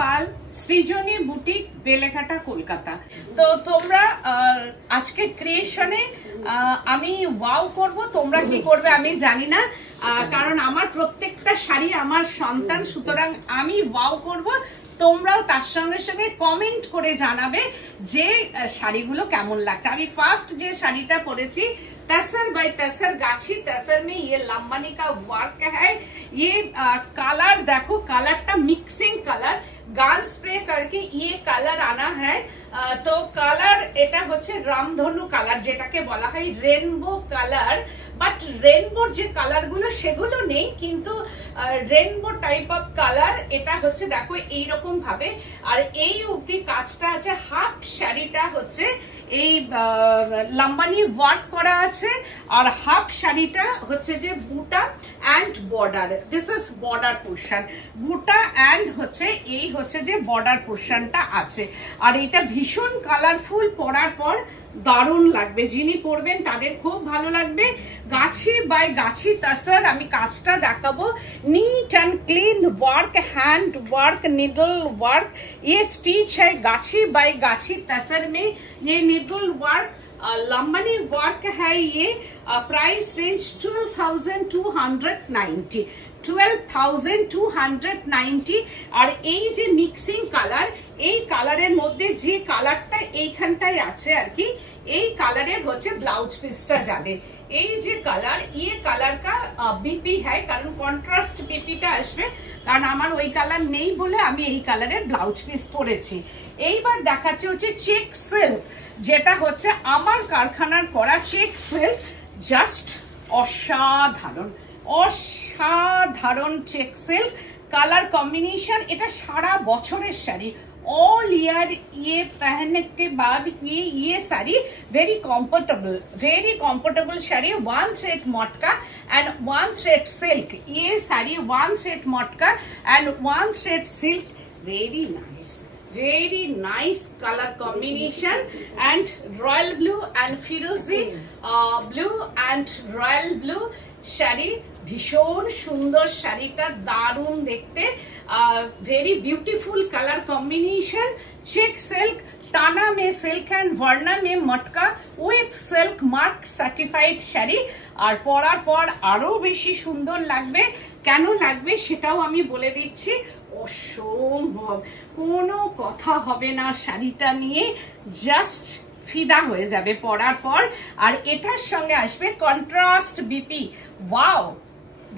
পাল, সৃজনী boutique, Beleghata, Kolkata. তো তোমরা আজকে ক্রিয়েশনে আমি ওয়াও করব, তোমরা কি করবে আমি জানি না, কারণ আমার প্রত্যেকটা শাড়ি আমার সন্তান, সুতরাং আমি ওয়াও করব। তোমরাও তার সঙ্গে সঙ্গে কমেন্ট করে জানাবে যে শাড়িগুলো কেমন লাগছে। আমি ফার্স্ট যে শাড়িটা পরেছি तसर बाय तसर गाछी तसर में ये लंबानी का वर्क है। ये कलर देखो, कलरটা मिक्सिंग कलर गान स्प्रे करके ये कलर आना है। तो कलर এটা হচ্ছে রামধনু কালার, যেটাকে বলা হয় রেনবো কালার। বাট রেনবোর যে কালার গুলো সেগুলো নেই, কিন্তু রেনবো টাইপ অফ কালার এটা হচ্ছে। দেখো এইরকম ভাবে, আর এই অবধি কাজটা আছে। হাফ শাড়িটা হচ্ছে এই লম্বানি ওয়ার্ক করা আছে, আর হাফ শাড়িটা হচ্ছে যে বুটা and border. This is border portion, বুটা অ্যান্ড হচ্ছে এই হচ্ছে যে বর্ডার পোর্শনটা আছে। আর এটা ভীষণ কালারফুল, পরার পর দারুণ লাগবে। যিনি পরবেন তাদের খুব ভালো লাগবে। গাছি বাই গাছি तसर, আমি কাজটা দেখাবো। Neat and clean work, hand work, needle work. ये स्टिच है गाछी बाय गाछी तसर में। ये निडल वर्क लंबानी वर्क है। ये प्राइस रेंज 12,290, 12,290। আর এই যে মিক্সিং কালার, এই কালারের মধ্যে যে কালারটা এইখানটায় আছে আর কি, এই কালারের হচ্ছে ব্লাউজ পিসটা যাবে। এই যে কালার, ये कलर का बीपी है, কারণ কন্ট্রাস্ট বিপিটা আসবে। কারণ আমার ওই কালার নেই বলে আমি এই কালারের ব্লাউজ পিস পরেছি। এইবার দেখাচ্ছে হচ্ছে চেক সিল্ক, যেটা হচ্ছে আমার কারখানার করা চেক সিল্ক। জাস্ট অসাধারণ অসাধারণ চেক সিল্ক কালার কম্বিনেশন। এটা সারা বছরের শাড়ি, ऑल ईयर ये पहनने के बाद ये sari very comfortable sari. One set matka and one set silk. ये sari one set matka and one set silk. Very nice colour combination and royal blue एंड फिरोजी blue and royal blue sari. ভীষণ সুন্দর শাড়িটা, দারুণ দেখতে, very beautiful colour combination. Check silk, টানা মে সিল্ক এন্ড ভার্না মে matka with silk mark certified sari. আর পরার পর আরো বেশি সুন্দর লাগবে। কেন লাগবে সেটাও আমি বলে দিচ্ছি। অসম্ভব, কোনো কথা হবে না শাড়িটা নিয়ে, জাস্ট ফিদা হয়ে যাবে পরার পর। আর এটার সঙ্গে আসবে contrast BP. Wow,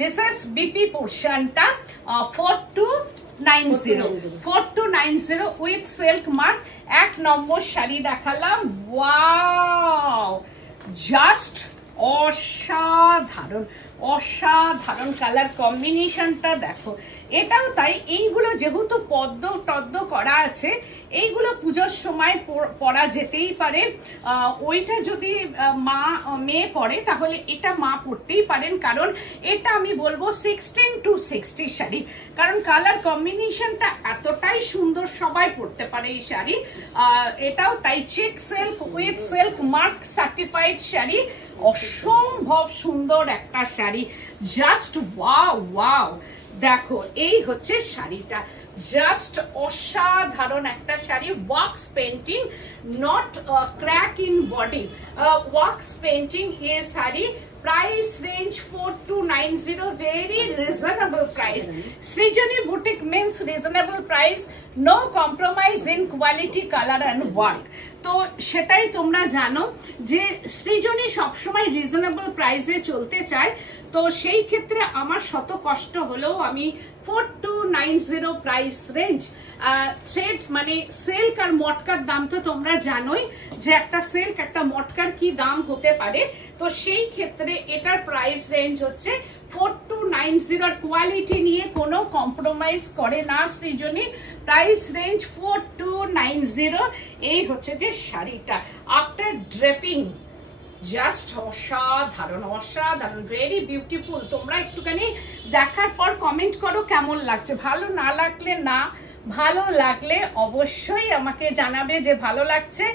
this is BP পোর্শনটা 4290 উইথ সিল্ক মার্ক। এক নম্বর শাড়ি দেখালাম। ওয়াও, জাস্ট অসাধারণ অসাধারণ কালার কম্বিনেশনটা দেখো। এটাও তাই, এইগুলো যেহেতু পদ্ম টদ্ম করা আছে, এইগুলো পুজোর সময় পরা যেতেই পারে। ওইটা যদি মেয়ে পরে তাহলে এটা মা পরতেই পারেন, কারণ এটা আমি বলবো 16 to 60 শাড়ি, কারণ কালার কম্বিনেশনটা এতটাই সুন্দর, সবাই পরতে পারে এই শাড়ি। এটাও তাই, check silk with silk mark certified sari. অসম্ভব সুন্দর একটা শাড়ি, জাস্ট ওয়াও ওয়াও। দেখো এই হচ্ছে শাড়িটা, জাস্ট অসাধারণ একটা sari. Wax painting, not crack in body, wax painting. ये sari price range 4290, very reasonable price. Srijani boutique means reasonable price, no compromise in quality, colour and work. তো সেটাই তোমরা জানো যে সৃজনী সবসময় রিজনেবল প্রাইসে চলতে চায়। তো সেই ক্ষেত্রে আমার শত কষ্ট হলেও আমি 4290 প্রাইস রেঞ্জ। থ্রেড মানে সিল্ক আর মটকার দাম তো তোমরা জানোই যে একটা সিল্ক একটা মটকার কি দাম হতে পারে। তো সেই ক্ষেত্রে এটার প্রাইস রেঞ্জ হচ্ছে 4290। কোয়ালিটি নিয়ে কোনো কম্প্রোমাইজ করে না সৃজনী। Price range 4290। এই হচ্ছে যে শাড়িটা আফটার ড্রেপিং, জাস্ট অসাধারণ অসাধারণ, ভেরি বিউটিফুল। তোমরা একটুখানি দেখার পর কমেন্ট করো কেমন লাগছে। ভালো না লাগলে না ভালো লাগলে অবশ্যই আমাকে জানাবে যে ভালো লাগছে,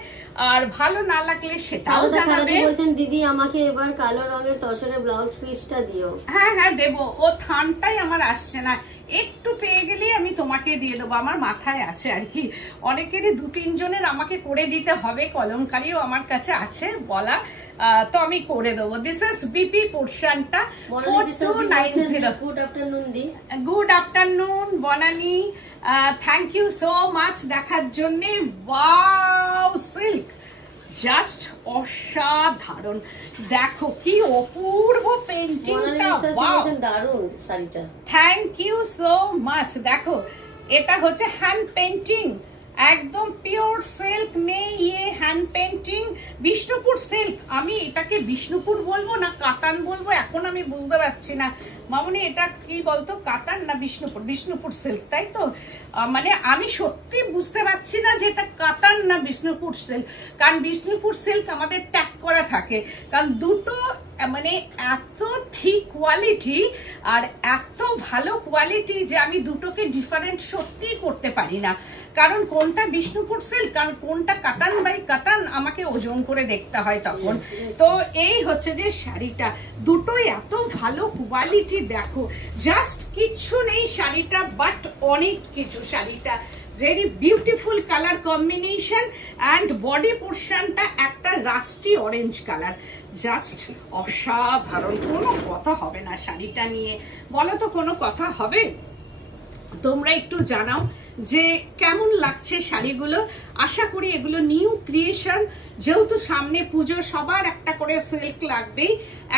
আর ভালো না লাগলে সেটাও জানাবে। বলছেন দিদি আমাকে এবার কালো রঙের তসরের ব্লাউজ পিসটা দিও। হ্যাঁ হ্যাঁ দেবো, ও থানটাই আমার আসছে না, একটু পেয়ে গেলেই আমি তোমাকে দিয়ে দেবো, আমার মাথায় আছে আর কি। অনেকেরই 2-3 জনের আমাকে করে দিতে হবে, কলমকারিও আমার কাছে আছে বলা, তো আমি করে দেবো। দিস ইজ বিপি পোর্শনটা 4290। গুড আফটারনুন দি। Good afternoon Banani, thank you so much দেখার জন্যে। ওয়াও সিল্ক জাস্ট অসাধারণ, দেখো কি অপূর্ব পেন্টিংটা, ওয়াও দারুণ শাড়িটা, থ্যাংক ইউ সো মাচ। দেখো এটা হচ্ছে হ্যান্ড পেন্টিং, একদম পিওর সিল্ক মে ইয়ে হ্যান্ড পেন্টিং, বিষ্ণুপুর সিল্ক। আমি এটাকে বিষ্ণুপুর বলবো না কাতান বলবো এখন আমি বুঝতে পারছি না। মামনি এটা কি বলতো, কাতান না বিষ্ণুপুর? বিষ্ণুপুর সিল্ক, তাই তো? মানে আমি সত্যি বুঝতে পারছি না যে এটা কাতান না বিষ্ণুপুর সিল্ক, কারণ বিষ্ণুপুর সিল্ক আমাদের ট্যাগ করা থাকে, কারণ দুটো মানে এত থিক কোয়ালিটি আর এত ভালো কোয়ালিটি যে আমি দুটোকে ডিফারেন্ট সত্যি করতে পারি না, কারণ কোনটা বিষ্ণুপুর সিল্ক আর কোনটা কাতান বাই কাতান আমাকে ওজন করে দেখতে হয় তখন। তো এই হচ্ছে যে শাড়িটা, দুটোই এত ভালো কোয়ালিটি, দেখো জাস্ট কিচ্ছু নেই শাড়িটা, বাট অনেক কিছু। শাড়িটা very beautiful colour combination and body পোর্শনটা একটা রাস্টি অরেঞ্জ কালার, জাস্ট অসাধারণ। কোনো কথা হবে না শাড়িটা নিয়ে, বলো তো কোনো কথা হবে? তোমরা একটু জানাও যে কেমন লাগছে শাড়িগুলো। আশা করি এগুলো নিউ ক্রিয়েশন, যেহেতু সামনে পুজো সবার একটা করে সিল্ক লাগবেই,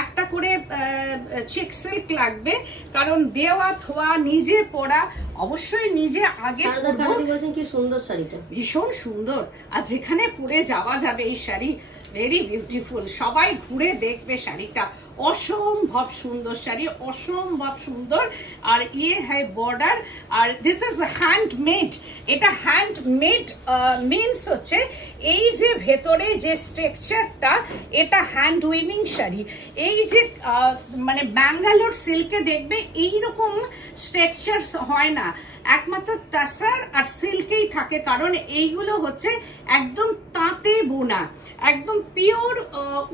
একটা করে চেক সিল্ক লাগবে, কারণ দেওয়া থোয়া নিজে পরা অবশ্যই নিজে আগে। কি সুন্দর শাড়িটা, ভীষণ সুন্দর, আর যেখানে পরে যাওয়া যাবে এই শাড়ি, ভেরি বিউটিফুল। সবাই ঘুরে দেখবে শাড়িটা, অসম্ভব সুন্দর শাড়ি, অসম্ভব সুন্দর। আর ইয়ে হ্যাঁ বর্ডার, আর দিস ইজ হ্যান্ডমেড। এটা হ্যান্ডমেড মিনস হচ্ছে এই যে ভেতরে যে স্ট্রাকচারটা, এটা হ্যান্ড উইভিং শাড়ি। এই যে মানে ব্যাঙ্গালোর সিল্কে দেখবে এইরকম স্ট্রাকচার হয় না, একমাত্র তাসার আর সিল্কেই থাকে, কারণ এইগুলো হচ্ছে একদম তাঁতে বোনা, একদম পিওর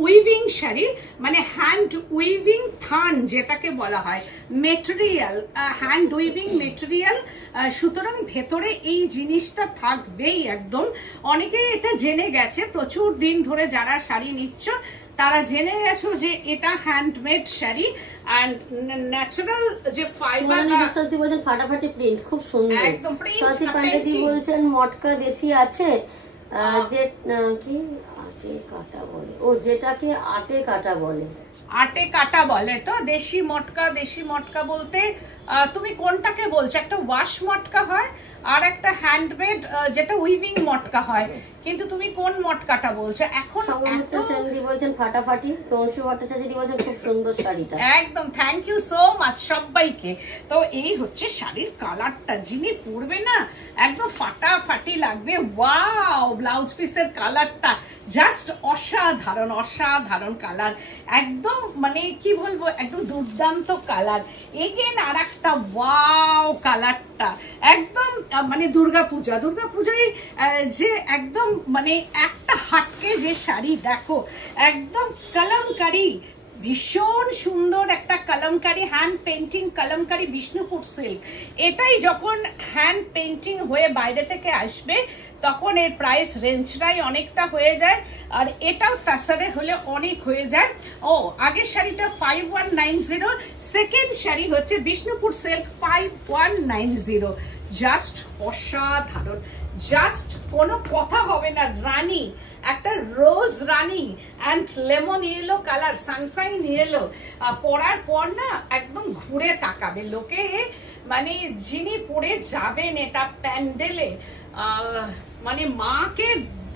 উইভিং শাড়ি, মানে হ্যান্ড উইভিং থান যেটাকে বলা হয়, মেটেরিয়াল হ্যান্ড উইভিং মেটেরিয়াল। সুতরাং ভেতরে এই জিনিসটা থাকবেই একদম। অনেকেই এটা জেনে গেছে, প্রচুর দিন ধরে যারা শাড়ি নিচ্ছ তারা জেনে গেছো যে এটা হ্যান্ডমেড শাড়ি, অ্যান্ড ন্যাচারাল যে ফাইবার। বলছেন ফাটাফাটি প্রিন্ট, খুব সুন্দর একদম প্রিন্ট। স্বাতী পান্ডে বলছেন মটকা দেশি আছে, যে কি আটে কাটা বলে, ও যেটাকে আটে কাটা বলে, আটে কাটা বলে তো দেশি মটকা। দেশি মটকা বলতে তুমি কোনটাকে বলছো? একটা ওয়াশ মটকা হয় আর একটা হ্যান্ডমেড যেটা উইভিং মটকা হয়, কিন্তু তুমি কোন মটকাটা বলছো? এখন বলছেন ফাটাফাটি, তনসু ভট্টাচার্য বলছেন খুব সুন্দর শাড়িটা। একদম থ্যাংক ইউ সো মাচ সবাইকে। তো এই হচ্ছে শাড়ির কালারটা, যিনি পরবে না একদম ফাটাফাটি লাগবে। ওয়াও, ব্লাউজ পিসের কালারটা জাস্ট অসাধারণ, অসাধারণ কালার, একদম মানে কি বলবো, একদম দুর্দান্ত কালার। এগেন আর একটা ওয়াও কালারটা, একদম মানে দুর্গাপূজায় যে একদম মানে একটা হাটকে যে শাড়ি, দেখো একদম কলমকারি, ভীষণ সুন্দর একটা kalamkari, hand painting kalamkari Bishnupur silk. এটাই যখন হ্যান্ড পেন্টিং হয়ে বাইরে থেকে আসবে তখন এর প্রাইস রেঞ্জটাই অনেকটা হয়ে যায়, আর এটাও তাসারে হলে অনেক হয়ে যায়। ও আগের শাড়িটা 5190, সেকেন্ড শাড়ি হচ্ছে বিষ্ণুপুর সিল্ক 5190। জাস্ট অসাধারণ, জাস্ট কোনো কথা হবে না। রানী, একটা রোজ রানী and lemon yellow colour, sunshine yellow, পরার পর না একদম ঘুরে তাকাবে লোকে, মানে যিনি পরে যাবেন এটা প্যান্ডেলে, মানে মাকে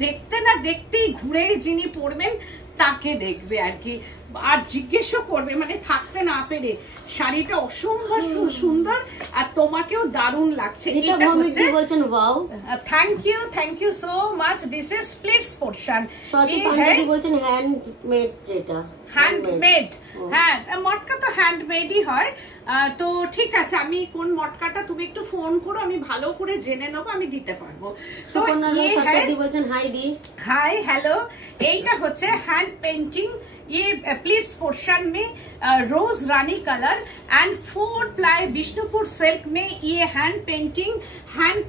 দেখতে না দেখতেই ঘুরে যিনি পড়বেন তাকে দেখবে আর কি, আর জিজ্ঞেসও করবে, মানে থাকতে না পেরে শাড়িটা অসম্ভব সুন্দর আর তোমাকেও দারুণ লাগছে। এটা হচ্ছে বলছেন wow, thank you so much. This is splits portion. Swati Pandey বলছেন হ্যান্ডমেড, যেটা হ্যান্ডমেড, হ্যাঁ মটকা তো হ্যান্ডমেডই হয়। তো ঠিক আছে, আমি কোন মটকাটা তুমি একটু ফোন করো, আমি ভালো করে জেনে নেবো, আমি দিতে পারবো। তো বলছেন হাই দি, हाय हेलो, এইটা হচ্ছে হ্যান্ড পেন্টিং, ये प्लीट्स पोर्शन में रोज रानी colour and 4 ply Bishnupur silk में ये hand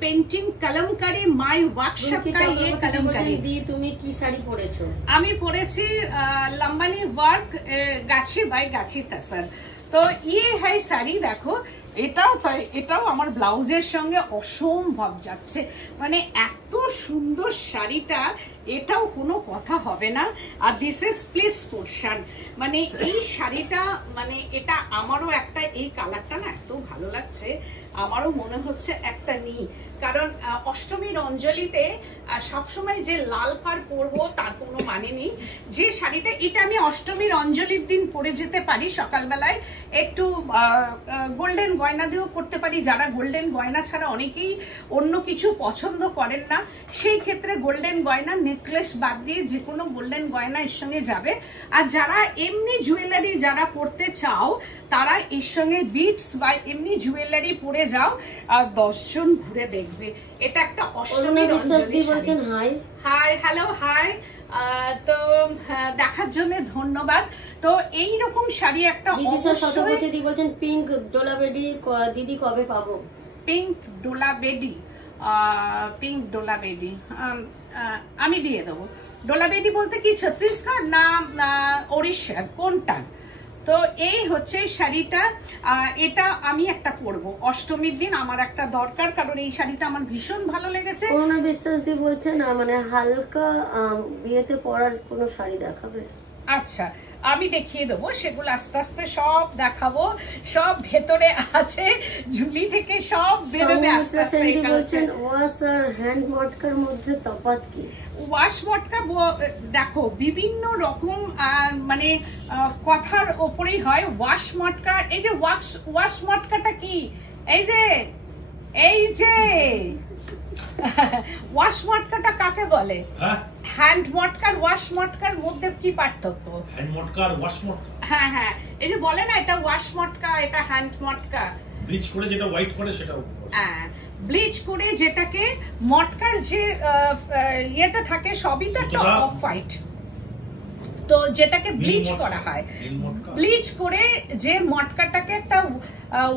painting kalamkari my workshop का ये कलमकारी। दी তুমি কি শাড়ি পরেছো? আমি পরেছি Lambani work Gachhi by Gachhi তাসার। তো ये है শাড়ি, দেখো এটাও আমার ব্লাউজের সঙ্গে অসম্ভব যাচ্ছে, মানে এত সুন্দর শাড়িটা, এটাও কোনো কথা হবে না। আর দিস ইজ স্প্লিটস পোরশন, মানে এই শাড়িটা, মানে এটা আমারও একটা, এই কালারটা না এত ভালো লাগছে, আমারও মনে হচ্ছে একটা নিই। কারণ অষ্টমীর অঞ্জলিতে সবসময় যে লাল পাড় পরবো তার কোনো মানে নেই। যে শাড়িটা, এটা আমি অষ্টমীর অঞ্জলির দিন পরে যেতে পারি, সকালবেলায় একটু গোল্ডেন গয়না দিয়েও করতে পারি। যারা গোল্ডেন গয়না ছাড়া অনেকেই অন্য কিছু পছন্দ করেন না, সেই ক্ষেত্রে গোল্ডেন গয়না, নেকলেস বাদ দিয়ে যে কোনো গোল্ডেন গয়না এর সঙ্গে যাবে। আর যারা এমনি জুয়েলারি যারা পরতে চাও, তারা এর সঙ্গে বিটস বা এমনি জুয়েলারি পরে যাও, আর 10 জন ঘুরে দেখবে। এটা একটা অষ্টমীর অঞ্জলি শাড়ি। হাই হ্যালো হাই, তো দেখার জন্য ধন্যবাদ। তো এইরকম শাড়ি একটা অবশ্যই বলছেন। পিঙ্ক ডোলা বেডি দিদি কবে পাবো? পিঙ্ক ডোলা বেডি আমি দিয়ে দেবো। ডোলা বেডি বলতে কি ছত্তিশগড় না ওড়িশার কোনটা? তো এই হচ্ছে শাড়িটা, এটা আমি একটা পরবো অষ্টমীর দিন, আমার একটা দরকার, কারণ এই শাড়িটা আমার ভীষণ ভালো লেগেছে। করুণা বিশ্বাস দিয়ে বলছে না, মানে হালকা বিয়েতে পরার কোনো শাড়ি দেখাবে? আচ্ছা, আমি দেখিয়ে দেবো, সেগুলো আস্তে আস্তে সব দেখাবো, সব ভেতরে আছে, ঝুলি থেকে সব বেরোবে আস্তে আস্তে। ওয়াশ আর হ্যান্ড মটকার মধ্যে তফাৎ কি? ওয়াশ মটকা দেখো বিভিন্ন রকম, মানে কথার ওপরেই হয়। ওয়াশ মটকা, এই যে ওয়াশ মটকাটা কি, এই যে ওয়াশ মটকাটা কাকে বলে? হ্যান্ড মটকার ওয়াশ মটকার মধ্যে কি পার্থক্য? হ্যান্ড মটকা আর ওয়াশ মটকা, হ্যাঁ, এই যে বলে না, এটা ওয়াশ মটকা, এটা হ্যান্ড মটকা। ব্লিচ করে যেটা হোয়াইট করে সেটাও, হ্যাঁ ব্লিচ করে যেটাকে, মটকার যে ইয়েটা থাকে সবই তো একটা অফ হোয়াইট, তো যেটাকে ব্লিচ করা হয়, ব্লিচ করে যে মটকাটাকে একটা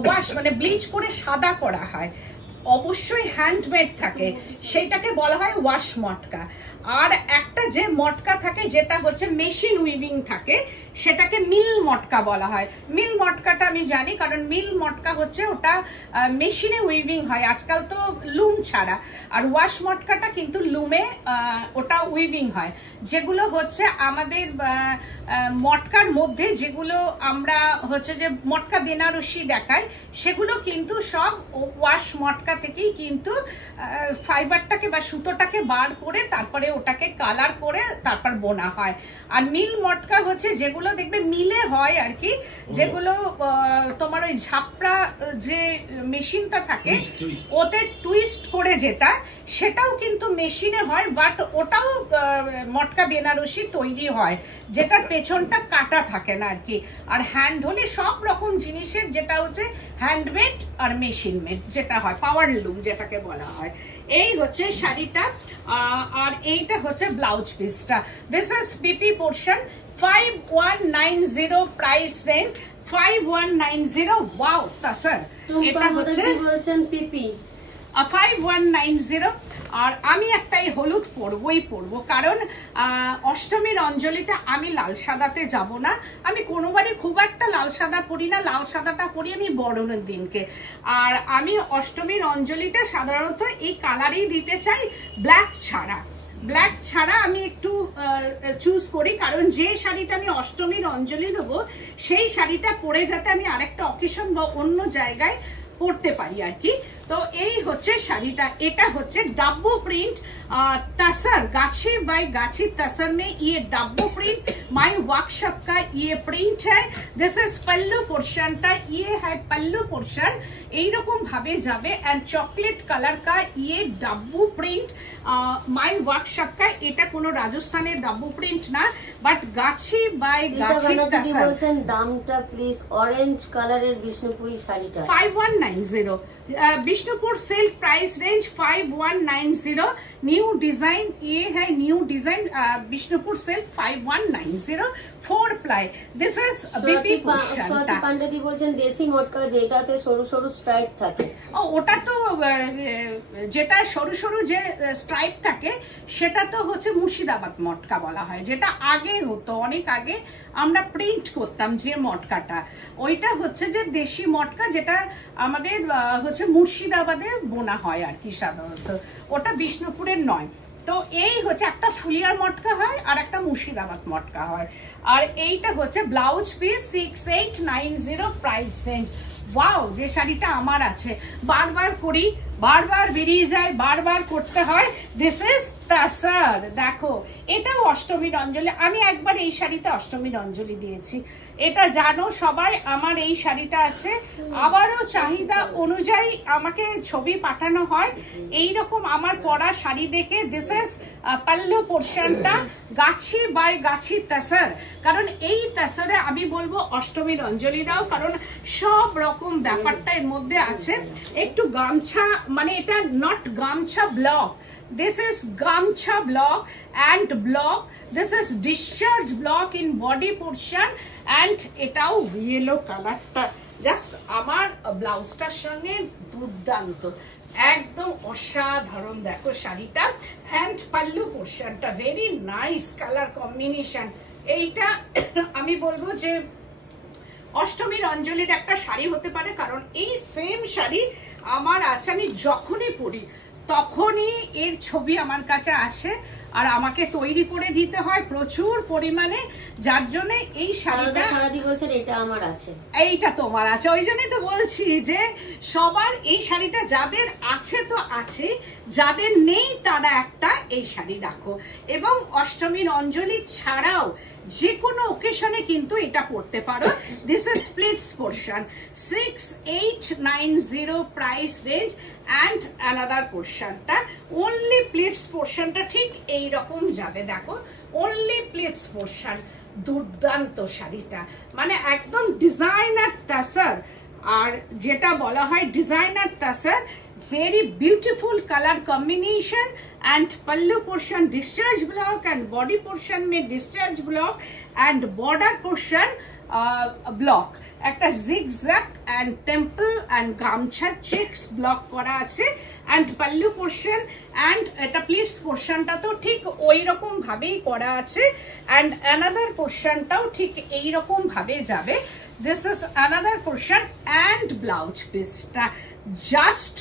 ওয়াশ, মানে ব্লিচ করে সাদা করা হয়, অবশ্যই হ্যান্ডমেড থাকে, সেটাকে বলা হয় ওয়াশ মটকা। আর একটা যে মটকা থাকে যেটা হচ্ছে মেশিন উইভিং থাকে, সেটাকে মিল মটকা বলা হয়। মিল মটকাটা আমি জানি, কারণ মিল মটকা হচ্ছে ওটা মেশিনে উইভিং হয় আজকাল তো লুম ছাড়া, আর ওয়াশ মটকাটা কিন্তু লুমে ওটা উইভিং হয়। যেগুলো হচ্ছে আমাদের মটকার মধ্যে যেগুলো আমরা হচ্ছে যে মটকা বেনারসি দেখাই, সেগুলো কিন্তু সব ওয়াশ মটকা থেকেই কিন্তু ফাইবারটাকে বা সুতোটাকে বার করে তারপরে ওটাকে কালার করে তারপর বোনা হয়। আর মিল মটকা হচ্ছে যেগুলো দেখবে মিলে হয় আর কি, যেগুলো তোমার ওই ঝাপড়া যে মেশিনটা থাকে ওতে টুইস্ট করে যেটা, সেটাও কিন্তু মেশিনে হয়, বাট ওটাও মটকা বেনারসি তৈরি হয়, যেটা পেছনটা কাটা থাকে না আর কি। আর হ্যান্ড হলে সব রকম জিনিসের যেটা হচ্ছে হ্যান্ডমেড আর মেশিন মেড যেটা হয়, পাওয়ার লুম যেটাকে বলা হয়। এই হচ্ছে শাড়িটা, আর এইটা হচ্ছে ব্লাউজ পিসটা। This is PP portion, 5190 price range, 5190। Wow tussar, এটা হচ্ছে বলছেন পিপি 5190। আর আমি একটাই হলুদ পরবো, কারণ অষ্টমীর অঞ্জলিটা আমি লাল সাদাতে যাব না, আমি কোনোবারই খুব একটা লাল সাদা পরি না, লাল সাদাটা পরি আমি বড়নের দিনকে। আর আমি অষ্টমীর অঞ্জলিটা সাধারণত এই কালারেই দিতে চাই, ব্ল্যাক ছাড়া আমি একটু চুজ করি, কারণ যে শাড়িটা আমি অষ্টমীর অঞ্জলি দেবো সেই শাড়িটা পরে যাতে আমি আরেকটা অকেশন বা অন্য জায়গায় পরতে পারি আর কি। তো এই হচ্ছে শাড়িটা, এটা হচ্ছে ডাব্বু প্রিंट तसर गाछी बाय गाछी तसर में ये डब्बू प्रिंट माय वर्कशॉप का ये प्रिंट है। दिस इज पल्लू पोर्शन टा, ये है पल्लू पोर्शन এইরকম ভাবে যাবে এন্ড চকলেট কালার কা ये डब्बू प्रिंट माय वर्कशॉप का। এটা কোনো রাজস্থানের ডাব্বু প্রিন্ট না, বাট গাছি বাই গাছি তসর। বলছেন দামটা প্লিজ। অরেঞ্জ কালারের বিষ্ণুপুরি শাড়িটা 5190, Bishnupur silk price range 5190। New design ये है, new design Bishnupur silk 5190 4 ply. This is baby portion. Swati पांडेदी বলছেন দেশি মটকা যেটাতে সরু সরু স্ট্রাইপ থাকে। ওটা তো যেটা সরু সরু যে স্ট্রাইপ থাকে সেটা তো হচ্ছে মুর্শিদাবাদ মটকা বলা হয়, যেটা আগে হতো, অনেক আগে আমরা প্রিন্ট করতাম যে মটকাটা, ওইটা হচ্ছে যে দেশি মটকা, যেটা আমাদের হচ্ছে মুর্শিদাবাদে বোনা হয় আর কি সাধারণত, ওটা বিষ্ণুপুরের নয়। তো এই হচ্ছে একটা ফুলিয়ার মটকা হয় আর একটা মুর্শিদাবাদ মটকা হয়। আর এইটা হচ্ছে blouse piece 6890 price range. Wow, যে শাড়িটা আমার আছে, বারবার করি, বারবার বেরিয়ে যায়, বারবার করতে হয়। This is তাসার। দেখো এটাও অষ্টমীর অঞ্জলি, আমি একবার এই শাড়িতে অষ্টমীর অঞ্জলি দিয়েছি, এটা জানো সবাই। আমার এই শাড়িটা আছে, আবারও চাহিদা অনুযায়ী আমাকে ছবি পাঠানো হয় এইরকম আমার পরা শাড়ি দেখে। দিস ইজ পাল্লু পোর্শনটা গাছি বাই গাছি তাসার, কারণ এই তাসারে আমি বলবো অষ্টমীর অঞ্জলি দাও, কারণ সব রকম ব্যাপারটা এর মধ্যে আছে। একটু গামছা, মানে এটা নট গামছা block, this is gamcha block and block, this is discharge block in body portion and এটাও yellow কালারটা জাস্ট আমার ব্লাউজটার সঙ্গে দুর্দান্ত, একদম অসাধারণ। দেখো শাড়িটা এন্ড পাল্লু পোর্শনটা ভেরি নাইস কালার কম্বিনেশন। এইটা আমি বলবো যে অষ্টমীর অঞ্জলির একটা শাড়ি হতে পারে, কারণ এই সেম শাড়ি আমার আছে, আমি যখনই পরি তখনই এর ছবি আমার কাছে আসে আর আমাকে তৈরি করে দিতে হয় প্রচুর পরিমাণে, যার জন্য এই শাড়িটা বলছেন এটা আমার আছে, এইটা তোমার আছে। ওই জন্যই তো বলছি যে সবার এই শাড়িটা যাদের আছে তো আছে, যাদের নেই তারা একটা এই শাড়ি রাখো। এবং অষ্টমীর অঞ্জলি ছাড়াও যে কোনো ওকেশনে কিন্তু এটা পড়তে পারো। This is splits portion 6890 price range and another পোর্শনটা ওনলি প্লিটস পোর্শনটা ঠিক এই রকম যাবে। দেখো ওনলি প্লিটস পোর্শন, দুর্দান্ত শাড়িটা, মানে একদম ডিজাইনার তাসার। আর যেটা বলা হয় designer তাসার, very beautiful color combination and pallu portion discharge block and body portion में discharge block and border portion block, একটা zigzag and temple and gamcha checks block করা আছে and pallu portion and এটা pleats portionটা তো ঠিক ওই রকম ভাবেই করা আছে and another portionটাও ঠিক এই রকম ভাবে যাবে। This is another portion and blouse piece-টা just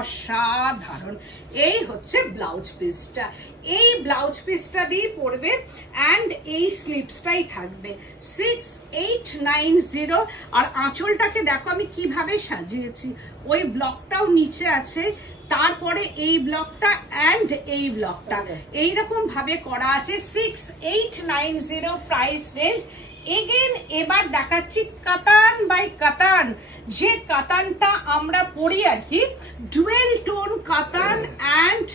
অসাধারণ। এই হচ্ছে ব্লাউজ পিসটা, এই ব্লাউজ পিসটা দিয়ে পড়বে এন্ড এই স্লিপসটাই থাকবে 6890। আর আঁচলটাকে দেখো আমি কিভাবে সাজিয়েছি, ওই ব্লকটাও নিচে আছে, তারপরে এই ব্লকটা এন্ড এই ব্লকটা এইরকম ভাবে করা আছে 6890 প্রাইস রেঞ্জ। এগেন এবার দেখাচ্ছি কাতান বাই কাতান, যে কাতানটা আমরা পরি আর কি, ডুয়েল টোন কাতান অ্যান্ড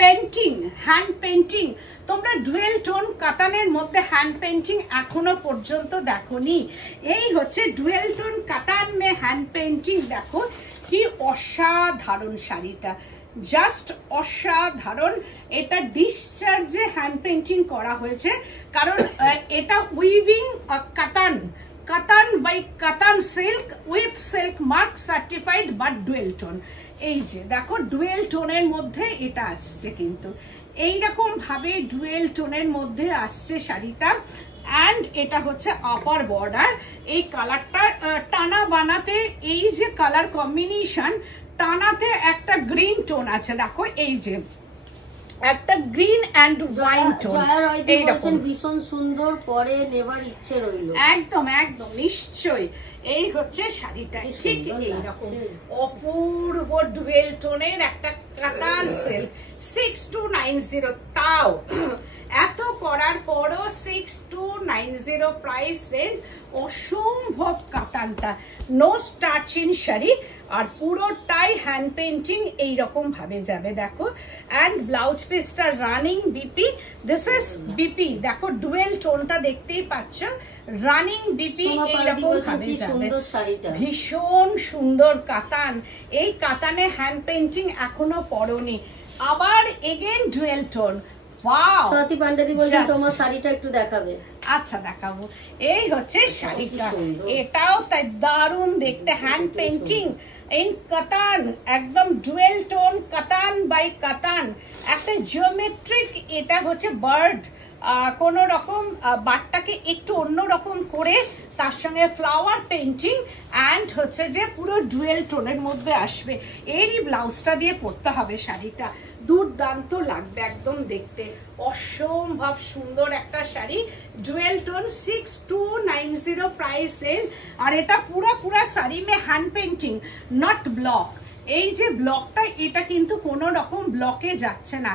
পেন্টিং, হ্যান্ড পেন্টিং। তোমরা ডুয়েল টোন কাতানের মধ্যে হ্যান্ড পেন্টিং এখনো পর্যন্ত দেখোনি। এই হচ্ছে ডুয়েল টোন কাতান মে হ্যান্ড পেন্টিং। দেখো কি অসাধারণ শাড়িটা, জাস্ট অসাধারণ। এটা ডিসচার্জে হ্যান্ড পেন্টিং করা হয়েছে, কারণ এটা উইভিং কাতান, কাতান বাই কাতান silk with silk mark certified but dual tone. এই যে দেখো ডুয়েল টোনের মধ্যে এটা আসছে, কিন্তু এইরকম ভাবে ডুয়েল টোনের মধ্যে আসছে শাড়িটা এন্ড এটা হচ্ছে আপার বর্ডার। এই কালারটা টানা বানাতে, এই যে কালার কম্বিনেশন টানাতে একটা গ্রিন টোন আছে, দেখো এই যে একটা green and wine tone, Joya রয়দি এইরকম বলছেন ভীষণ সুন্দর, পরে নেবার ইচ্ছে রইল। একদম একদম নিশ্চয়ই। এই হচ্ছে শাড়িটা, ঠিক এইরকম অপূর্ব ডুয়েল টোনের একটা কাতান সিল্ক 6290, তাও এত করার পরও 6290 প্রাইস রেঞ্জ, অসম্ভব কাতানটা, নো স্টার্চিন শাড়ি, আর পুরোটাই হ্যান্ড পেন্টিং এইরকম ভাবে যাবে দেখো। অ্যান্ড ব্লাউজ পিসটা running BP, this is BP, দেখো ডুয়েল টোনটা দেখতেই পাচ্ছ, রানিং বিপি এইরকম ভাবে যাবে, ভীষণ সুন্দর কাতান। এই কাতানে হ্যান্ড পেন্টিং এখনো পরনি, আবার again dual tone. Wow, Swati পান্ডেদি বলছেন তোমার শাড়িটা একটু দেখাবে। আচ্ছা দেখাবো। এই হচ্ছে শাড়িটা, এটাও তাই দারুণ দেখতে, হ্যান্ড পেন্টিং ইন কাতান, একদম ডুয়েল টোন, কাতান বাই কাতান, একটা জিওমেট্রিক, এটা হচ্ছে বার্ড, কোন রকম বাটটাকে একটু অন্য রকম করে তার সঙ্গে ফ্লাওয়ার পেন্টিং, অ্যান্ড হচ্ছে যে পুরো ডুয়েল টোনের মধ্যে আসবে। এরই ব্লাউজটা দিয়ে পরতে হবে শাড়িটা, দুর্দান্ত লাগবে একদম দেখতে, অসম্ভব সুন্দর একটা sari, dual tone 6290 price range. আর এটা পুরা শাড়ি মে হ্যান্ড পেন্টিং, নট ব্লক। এই যে ব্লকটা, এটা কিন্তু কোনো রকম ব্লকে যাচ্ছে না,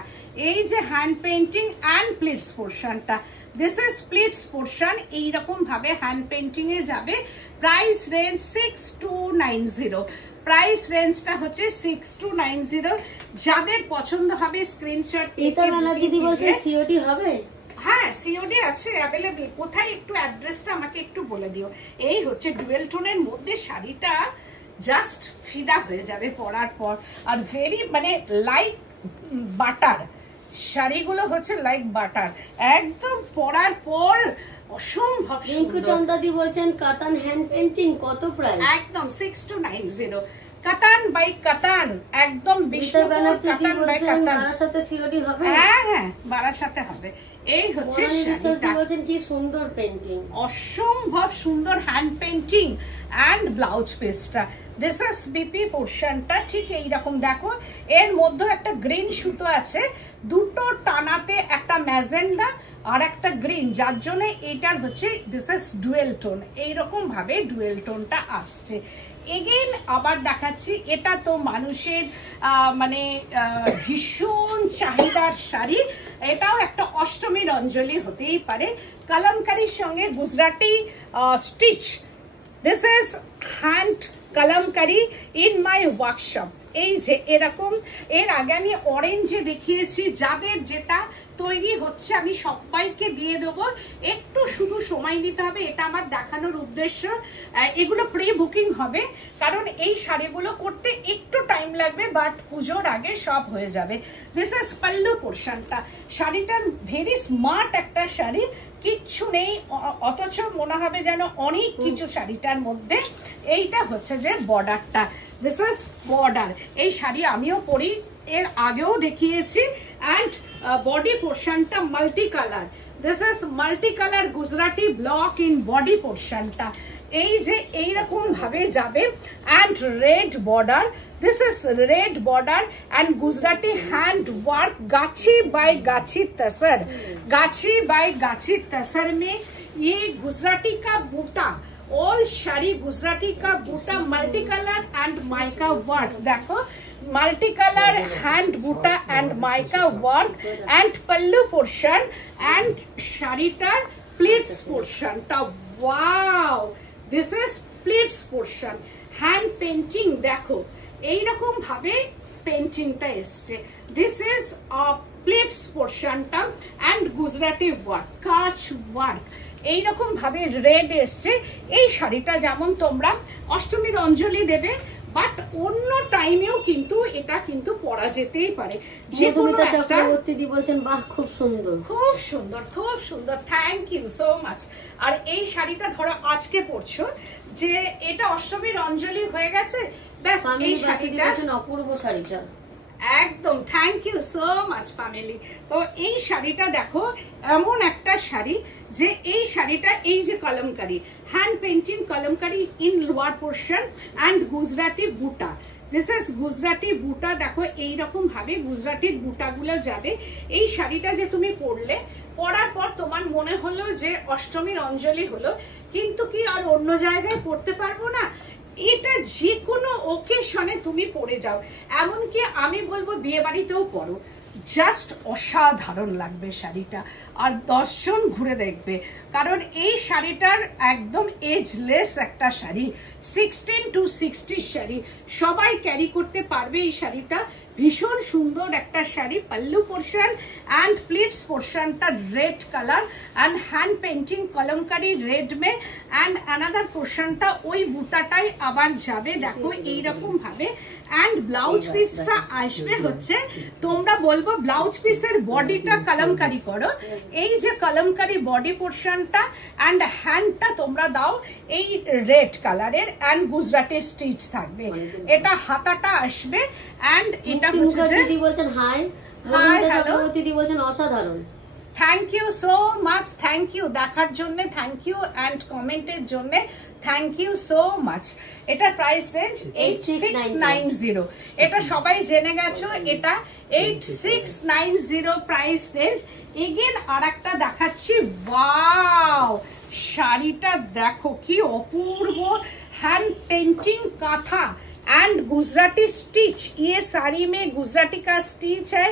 এই যে হ্যান্ড পেন্টিং অ্যান্ড প্লিটস পোর্শনটা, দিস ইজ প্লিটস পোর্শন, এইরকম ভাবে হ্যান্ড পেন্টিং এ যাবে। প্রাইস রেঞ্জ 6290, প্রাইস রেঞ্জটা হচ্ছে 6290। যাদের পছন্দ হবে স্ক্রিনশট সিওডি হবে? হ্যাঁ সিওডি আছে অ্যাভেলেবল। কোথায় একটু অ্যাড্রেসটা আমাকে একটু বলে দিও। এই হচ্ছে ডুয়েল টোনের মধ্যে শাড়িটা, জাস্ট ফিদা হয়ে যাবে পরার পর, আর ভেরি মানে লাইক বাটার, শাড়িগুলো হচ্ছে লাইক বাটার, একদম পরার পর অসম্ভব সুন্দর। চন্দাদি বলছেন কাতান হ্যান্ড পেন্টিং কত প্রাইস? একদম 6290, কাতান বাই কাতান, একদম বিষ্ণুপুর কাতান বাই কাতান। বারাসাতে সিওডি হবে? হ্যাঁ হ্যাঁ বারাসাতে হবে। এই হচ্ছে কি সুন্দর পেন্টিং, অসম্ভব সুন্দর হ্যান্ড পেন্টিং অ্যান্ড ব্লাউজ পিসটা, দিস ইজ বিপি পোর্শনটা ঠিক এইরকম। দেখো এর মধ্যে একটা গ্রিন সুতো আছে, দুটো টানাতে একটা ম্যাজেন্ডা আর একটা গ্রিন, যার জন্য এটার হচ্ছে দিস ইজ ডুয়েল টোন, এইরকম ভাবে ডুয়েল টোনটা আসছে। এগেন আবার দেখাচ্ছি, এটা তো মানুষের মানে ভীষণ চাহিদার শাড়ি, এটাও একটা অষ্টমীর অঞ্জলি হতেই পারে, কালামকারীর সঙ্গে Gujarati stitch, this is hand kalamkari in my workshop. এই যে এরকম, এর আগে আমি অরেঞ্জে দেখিয়েছি, যাদের যেটা তৈরি হচ্ছে আমি সবাইকে দিয়ে দেবো, একটু শুধু সময় নিতে হবে, এটা আমার দেখানোর উদ্দেশ্য। এগুলো প্রি বুকিং হবে, কারণ এই শাড়িগুলো করতে একটু টাইম লাগবে, বাট পুজোর আগে সব হয়ে যাবে। দিস ইজ পাল্লু পোর্শনটা, শাড়িটার ভেরি স্মার্ট একটা শাড়ি, কিচ্ছু নেই অথচ মনে হবে যেন অনেক কিছু শাড়িটার মধ্যে। এইটা হচ্ছে যে বর্ডারটা, দিস ইজ বর্ডার। এই শাড়ি আমিও পরি, এর আগেও দেখিয়েছি, অ্যান্ড বডি পোর্শনটা multi colour, this is multi colour Gujarati block in body পোর্শনটা, এই যে এইরকম ভাবে যাবে, and red border, this is red border and Gujarati hand work, गाछी बाय गाछी तसर, गाछी बाय गाछी तसर में ये गुजराती का बूटा, ऑल शाड़ी गुजराती का बूटा, multi colour and mica work, देखो मल्टी कलर हैंड बूटा and mica work, and pallu portion and शाड़ीटार प्लीट्स पोर्शन टा, wow this is pleats portion, hand painting देखो এইরকম ভাবে পেন্টিংটা এসছে, দিস ইজ প্লেটস পোর্শনটা অ্যান্ড গুজরাটি ওয়ার্ক, কাচ ওয়ার্ক, এইরকম ভাবে রেড এসছে। এই শাড়িটা যেমন তোমরা অষ্টমীর অঞ্জলি দেবে, বাট অন্য টাইমেও কিন্তু এটা কিন্তু পরা যেতেই পারে। চক্রবর্তী বলছেন বাহ খুব সুন্দর, খুব সুন্দর, খুব সুন্দর, থ্যাংক ইউ সো মাচ। আর এই শাড়িটা ধরো আজকে পরছো, যে এটা অষ্টমীর অঞ্জলি হয়ে গেছে, ব্যাস এই শাড়িটা অপূর্ব শাড়িটা একদম thank you so much family. তো এই শাড়িটা দেখো, এমন একটা শাড়ি যে এই শাড়িটা এই যে kalamkari, hand painting kalamkari in lower portion and Gujarati বুটা। দিস ইজ গুজরাটি বুটা। দেখো এইরকম ভাবে গুজরাটির বুটাগুলো যাবে। এই শাড়িটা যে তুমি পরলে, পরার পর তোমার মনে হলো যে অষ্টমীর অঞ্জলি হলো, কিন্তু কি আর অন্য জায়গায় পরতে পারবো না? এটা যে কোনো ওকেশনে তুমি পরে যাও, এমনকি আমি বলবো বিয়ে বাড়িতেও পরো, জাস্ট অসাধারণ লাগবে শাড়িটা। আর 10 জন ঘুরে দেখবে, কারণ এই শাড়িটার একদম এজলেস একটা শাড়ি, 16 to 60 শাড়ি, সবাই ক্যারি করতে পারবে এই শাড়িটা। ভীষণ সুন্দর একটা শাড়ি। পাল্লু পোর্শন অ্যান্ড প্লিটস পোর্শনটা red colour and hand painting kalamkari red মে অ্যান্ড অ্যানাদার পোর্শনটা ওই বুটাটাই আবার যাবে। দেখো এইরকম ভাবে। অ্যান্ড ব্লাউজ পিসটা আসবে হচ্ছে, তোমরা বলবো ব্লাউজ পিসের বডিটা কলমকারি করো, এই যে কলমকারি বডি পোর্শনটা অ্যান্ড হ্যান্ডটা তোমরা দাও এই রেড কালারের অ্যান্ড গুজরাটি স্টিচ থাকবে। এটা হাতাটা আসবে অ্যান্ড এটা হচ্ছে দিদি বলছেন হাই। হাই হ্যালো দিদি বলছেন অসাধারণ। Thank you so much, thank you দেখার জন্য, থ্যাংক ইউ অ্যান্ড কমেন্টের জন্য, থ্যাংক ইউ সো মাচ। এটার প্রাইস রেঞ্জ 8690। এটা সবাই জেনে গেছো, এটা 8690 প্রাইস রেঞ্জ। এগেন আর একটা দেখাচ্ছি, ওয়াও শাড়িটা দেখো কি অপূর্ব, হ্যান্ড পেন্টিং কাঁথা एंड गुजराती स्टिच। ये साड़ी में गुजराती का स्टिच है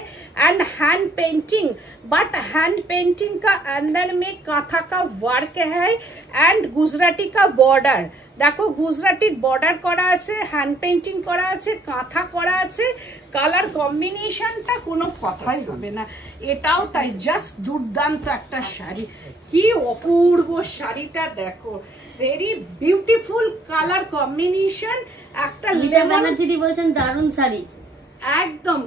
and hand painting, but hand painting का अंदर में काथा का वर्क है एंड गुजराती का बॉर्डर। देखो गुजराती बॉर्डर करा আছে, হ্যান্ড পেইন্টিং করা আছে, কাঁথা করা আছে, কালার কম্বিনেশনটা কোনো কথাই হবে না। এটাও তাই, জাস্ট দুর্দান্ত একটা শাড়ি। কি অপূর্ব শাড়িটা দেখো, ভেরি বিউটিফুল কালার কম্বিনেশন। একটা লেমন ব্যানার্জি বলছেন দারুণ শাড়ি, একদম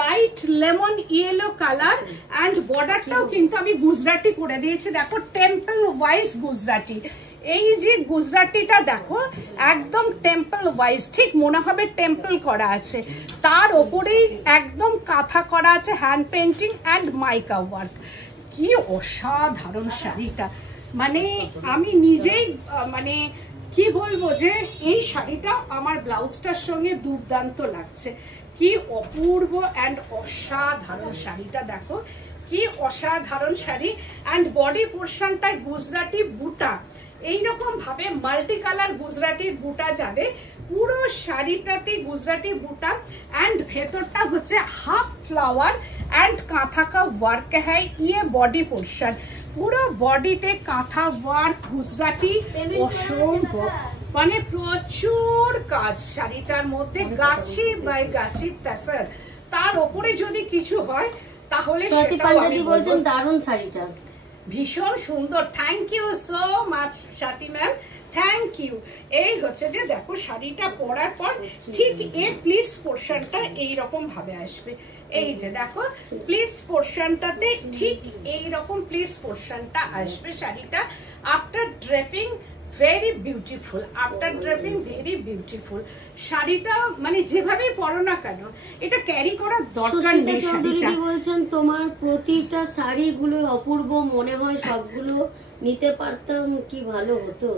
light lemon yellow colour and বর্ডারটাও কিন্তু আমি গুজরাটি করে দিয়েছি। দেখো টেম্পল ওয়াইজ গুজরাটি, এই যে গুজরাটিটা দেখো একদম টেম্পল ওয়াইজ, ঠিক মনে হবে টেম্পল করা আছে, তার ওপরেই একদম কাঁথা করা আছে, hand painting and mica work. কি অসাধারণ শাড়িটা, মানে আমি নিজেই মানে কি বলবো যে এই শাড়িটা আমার ব্লাউজটার সঙ্গে দুর্দান্ত লাগছে। কি অপূর্ব অ্যান্ড অসাধারণ শাড়িটা দেখো, কি অসাধারণ শাড়ি। অ্যান্ড বডি পোর্শনটায় গুজরাটি বুটা, এইরকম ভাবে মাল্টি কালার গুজরাটির বুটা যাবে পুরো শাড়িটাতে, গুজরাটি বুটা অ্যান্ড ভেতরটা হচ্ছে হাফ ফ্লাওয়ার অ্যান্ড কাঁথা কা ওয়ার্ক হ্যায়। ইয়ে বডি পোর্শন, পুরো বডিতে কাঁথা ওয়ার্ক গুজরাটি, অসংখ্য মানে প্রচুর কাজ শাড়িটার মধ্যে, গাছি বাই গাছি তাসার। তার ওপরে যদি কিছু হয় তাহলে সেটাও আমি বলবো দারুণ শাড়িটা, ভীষণ সুন্দর। Thank you so much Swati ma'am, thank you. এই হচ্ছে যে দেখো শাড়িটা পরার পর ঠিক এই প্লিটস পোর্শনটা এইরকম ভাবে আসবে। এই যে দেখো প্লিটস পোর্শনটাতে ঠিক এইরকম প্লিটস পোর্শনটা আসবে শাড়িটা। After draping very beautiful, after draping very beautiful. শাড়িটা মানে যেভাবে পরো না কেন এটা ক্যারি করার দরকার নেই। শাড়িটা বলছেন তোমার প্রতিটা শাড়িগুলো অপূর্ব, মনে হয় সবগুলো নিতে পারতাম, কি ভালো হতো।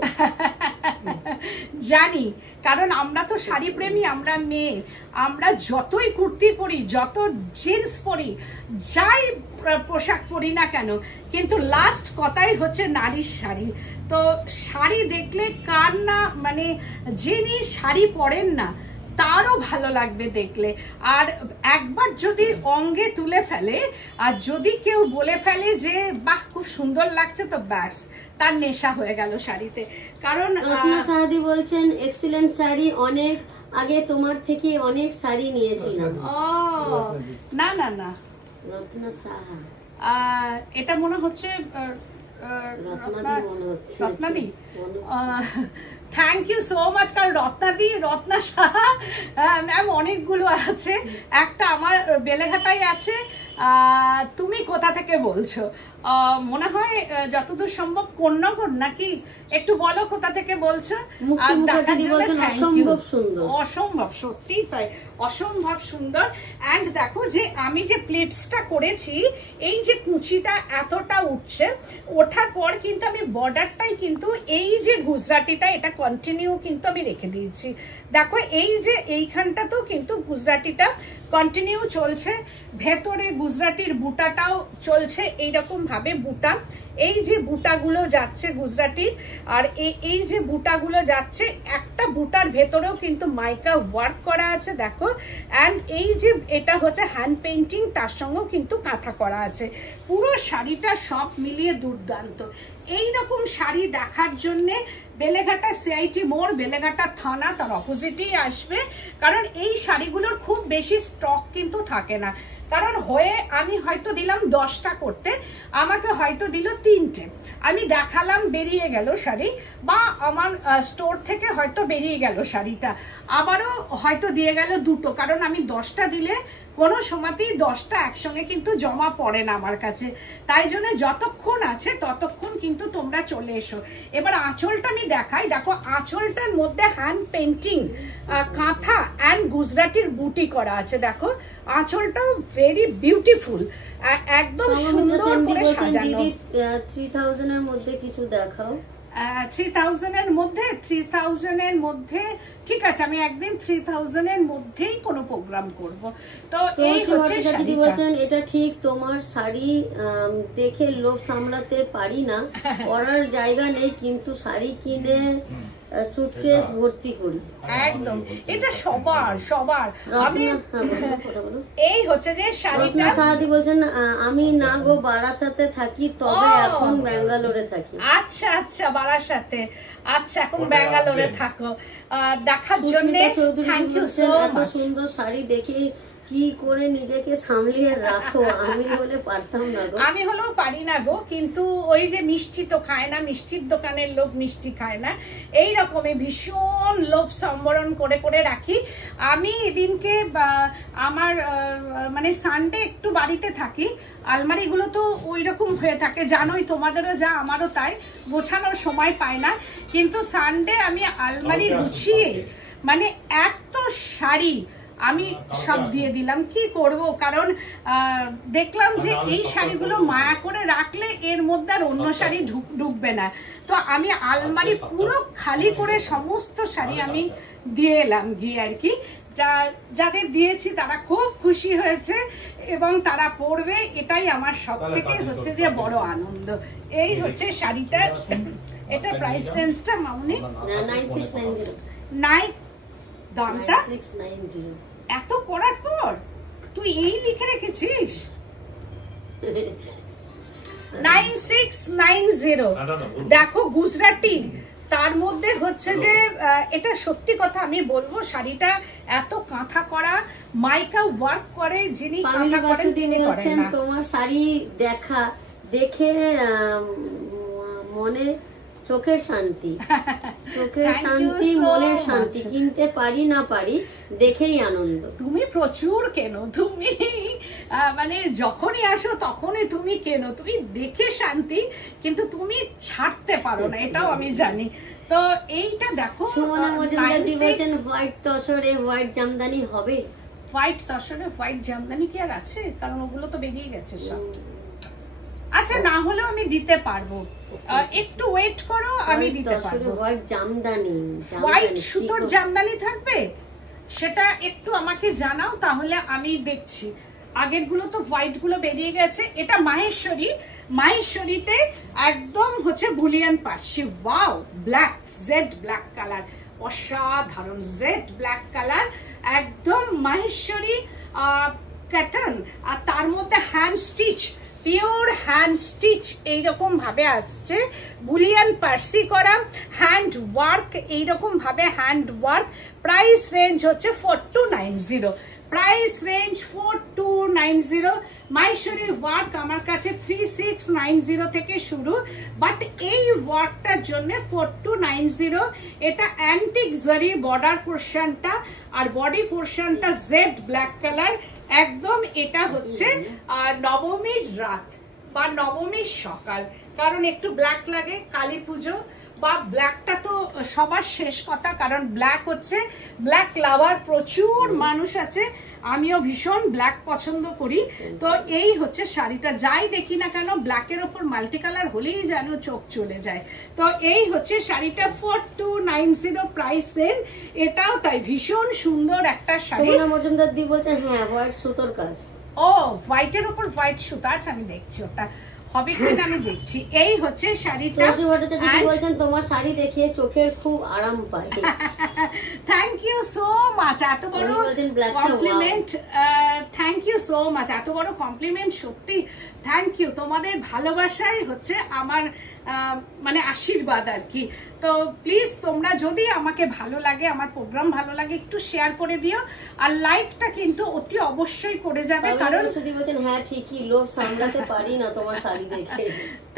জানি, কারণ আমরা তো শাড়ি প্রেমী, আমরা মেয়ে, আমরা যতই কুর্তি পরি, যত জিন্স পরি, যাই পোশাক পরি না কেন, কিন্তু লাস্ট কথাই হচ্ছে নারীর শাড়ি। তো শাড়ি দেখলে কার না মানে যিনি শাড়ি পরেন না তারও ভালো লাগবে দেখলে। আর একবার যদি অঙ্গে তুলে ফেলে আর যদি কেউ বলে ফেলে যে বাহ খুব সুন্দর লাগছে, তো ব্যাস তার নেশা হয়ে গেল শাড়িতে। কারণ রত্না সাহাদি বলছেন এক্সিলেন্ট শাড়ি, অনেক আগে তোমার থেকে অনেক শাড়ি নিয়েছিলাম। ও না না না, রত্না সাহা, এটা মনে হচ্ছে রত্নাদি। Thank you so much. কারণ রত্নাদি, রত্না সাহা ম্যাম অনেকগুলো আছে, একটা আমার বেলেঘাটায় আছে, তুমি কোথা থেকে বলছো? মনে হয় যতদূর সম্ভব কোন্নগর নাকি, একটু বলো কোথা থেকে বলছো। অসম্ভব সুন্দর, অসম্ভব, সত্যি তাই, অসম্ভব সুন্দর। অ্যান্ড দেখো যে আমি যে প্লেটসটা করেছি, এই যে কুচিটা এতটা উঠছে, ওঠার পর কিন্তু আমি বর্ডারটাই কিন্তু এই যে গুজরাটিটা এটা কন্টিনিউ কিন্তু আমি রেখে দিয়েছি। দেখো এই যে এইখানটাতেও কিন্তু গুজরাটিটা কন্টিনিউ চলছে, ভেতরে গুজরাটির বুটাটাও চলছে এইরকম ভাবে। বুটা, এই যে বুটাগুলো যাচ্ছে গুজরাটির, আর এই যে বুটাগুলো যাচ্ছে, একটা বুটার ভেতরেও কিন্তু মাইকা ওয়ার্ক করা আছে দেখো। অ্যান্ড এই যে এটা হচ্ছে হ্যান্ড পেইন্টিং, তার সঙ্গেও কিন্তু কাঁথা করা আছে। পুরো শাড়িটা সব মিলিয়ে দুর্দান্ত। এইরকম শাড়ি দেখার জন্যে বেলেঘাটা সিআইটি মোড়, বেলেঘাটা থানা তার অপোজিটেই আসবে। কারণ এই শাড়িগুলোর খুব বেশি স্টক কিন্তু থাকে না। কারণ আমি হয়তো দিলাম 10টা করতে, আমাকে হয়তো দিল 3টে, আমি দেখালাম বেরিয়ে গেল শাড়ি, বা আমার স্টোর থেকে হয়তো বেরিয়ে গেল শাড়িটা, আবারও হয়তো দিয়ে গেল 2টো। কারণ আমি 10টা দিলে কোনো সময়তেই 10টা একসঙ্গে কিন্তু জমা পড়ে না আমার কাছে। তাই জন্য যতক্ষণ আছে ততক্ষণ কিন্তু তোমরা চলে এসো। এবার আঁচলটা আমি দেখাই। দেখো আঁচলটার মধ্যে হ্যান্ড পেন্টিং, কাঁথা অ্যান্ড গুজরাটির বুটি করা আছে। দেখো আঁচলটাও ভেরি বিউটিফুল, একদম সুন্দর করে সাজানো। 3000 এর মধ্যে কিছু দেখাও। 3000 এর মধ্যে, 3000 এর মধ্যে ঠিক আছে, আমি একদিন 3000 এর মধ্যেই কোনো প্রোগ্রাম করব। তো এই হচ্ছে শাড়ি। এটা ঠিক, তোমার শাড়ি দেখে লোভ সামলাতে পারি না, পরার জায়গা নেই, কিন্তু শাড়ি কিনে সুটকেস ভর্তি করি। একদম, এটা সবার। আমি এই হচ্ছে যে শাড়িটা। সাহাদি বলছেন আমি না গো বারাসাতে থাকি, তবে এখন ব্যাঙ্গালোরে থাকি। আচ্ছা বারাসাতে, আচ্ছা এখন ব্যাঙ্গালোরে থাকো। দেখার জন্য থ্যাংক ইউ সো মাচ। সুন্দর শাড়ি দেখে কি করে নিজেকে সামলিয়ে রাখো, আমি হলে পারতাম না গো। আমি হলেও পারি না গো, কিন্তু ওই যে মিষ্টি তো খায় না, মিষ্টির দোকানের লোক মিষ্টি খায় না, এই রকমই ভীষণ লোভ সম্বরণ করে করে রাখি। আমি এদিনকে আমার মানে সানডে একটু বাড়িতে থাকি, আলমারিগুলো তো ওই রকম হয়ে থাকে, জানোই তোমাদেরও যা আমারও তাই, গোছানোর সময় পাই না। কিন্তু সানডে আমি আলমারি গুছিয়ে মানে এত শাড়ি আমি সব দিয়ে দিলাম। কি করব, কারণ দেখলাম যে এই শাড়িগুলো মায়া করে রাখলে এর মধ্যে আর অন্য শাড়ি ঢুকবে না। তো আমি আলমারি পুরো খালি করে সমস্ত শাড়ি আমি দিয়ে এলাম গিয়ে আর কি। যাদের দিয়েছি তারা খুব খুশি হয়েছে এবং তারা পরবে, এটাই আমার সব থেকে হচ্ছে যে বড় আনন্দ। এই হচ্ছে শাড়িটা, এটা প্রাইস রেঞ্জটা মামনি 9690 দামটা 9690। এত করার পর তুই এই লিখে রেখেছিস 9690। দেখো গুজরাটি, তার মধ্যে হচ্ছে যে এটা সত্যি কথা আমি বলবো, শাড়িটা এত কাঁথা করা, মাইকা ওয়ার্ক করে, যিনি কাঁথা করেন তিনি করেন না। তোমার শাড়ি দেখে মনে চোখের শান্তি, চোখের শান্তি, মনের শান্তি। কিনতে পারি না পারি, দেখেই আনন্দ। তুমি প্রচুর কেনো, তুমি মানে যখনই আসো তখনই তুমি কেনো, তুমি দেখে শান্তি, কিন্তু তুমি ছাড়তে পারো না, এটাও আমি জানি। তো এইটা দেখো, হোয়াইট তসরে হোয়াইট জামদানি হবে। হোয়াইট তসরে হোয়াইট জামদানি কি আর আছে? কারণ ওগুলো তো বেরিয়ে গেছে সব। আচ্ছা না হলেও আমি দিতে পারবো, একটু ওয়েট করো, আমি দিতে পারবো। হোয়াইট জামদানি, হোয়াইট সুতোর জামদানি থাকবে, সেটা একটু আমাকে জানাও, তাহলে আমি দেখছি। আগের গুলো তো হোয়াইট গুলো বেরিয়ে গেছে। এটা মাহেশ্বরী, মাহেশ্বরীতে একদম হচ্ছে বুলিয়ান পাচ্ছি। Wow, black, jet black colour, অসাধারণ জেড ব্ল্যাক কালার, একদম মাহেশ্বরী প্যাটার্ন, আর তার মধ্যে hand stitch, pure hand stitch এইরকম ভাবে আসছে, বুলিয়ান পার্সি করা, হ্যান্ড ওয়ার্ক এইরকম ভাবে হ্যান্ড ওয়ার্ক। প্রাইস রেঞ্জ হচ্ছে 4290, প্রাইস রেঞ্জ 4290। মাহেশ্বরী ওয়ার্ক আমার কাছে 3690 থেকে শুরু, বাট এই ওয়ার্কটার জন্য 4290। এটা অ্যান্টিক জারি বর্ডার পোর্শনটা, আর বডি পোর্শনটা জেড ব্ল্যাক কালার, একদম এটা হচ্ছে নবমীর রাত বা নবমীর সকাল, কারণ একটু ব্ল্যাক লাগে, কালী পুজো বা ব্ল্যাকটা তো সবার শেষ কথা, কারণ ব্ল্যাক হচ্ছে ব্ল্যাক লাভার প্রচুর মানুষ আছে, আমিও ভীষণ ব্ল্যাক পছন্দ করি। তো এই হচ্ছে শাড়িটা, যাই দেখি না কেন ব্ল্যাকের ওপর মাল্টি কালার হলেই যেন চোখ চলে যায়। তো এই হচ্ছে শাড়িটা 4290 প্রাইস রেঞ্জ, এটাও তাই ভীষণ সুন্দর একটা শাড়ি। মজুমদার দি বলছেন হ্যাঁ হোয়াইট সুতোর কাজ, ও হোয়াইটের উপর হোয়াইট সুতা, আছে আমি দেখছি ওটা হবে কিনা, আমি দেখছি। এই হচ্ছে শাড়িটা, বলছেন তোমার শাড়ি দেখে চোখের খুব আরাম পায়। থ্যাংক ইউ সো মাচ, এত বড় compliment, thank you so much, এত বড় কমপ্লিমেন্ট, সত্যি থ্যাংক ইউ। তোমাদের ভালোবাসাই হচ্ছে আমার মানে আশীর্বাদ আর কি। তো প্লিজ তোমরা যদি আমাকে ভালো লাগে, আমার প্রোগ্রাম ভালো লাগে, একটু শেয়ার করে দিও, আর লাইকটা কিন্তু অতি অবশ্যই করে যাবে, কারণ হ্যাঁ ঠিকই লোভ সামলাতে পারি না তোমার শাড়ি দেখে।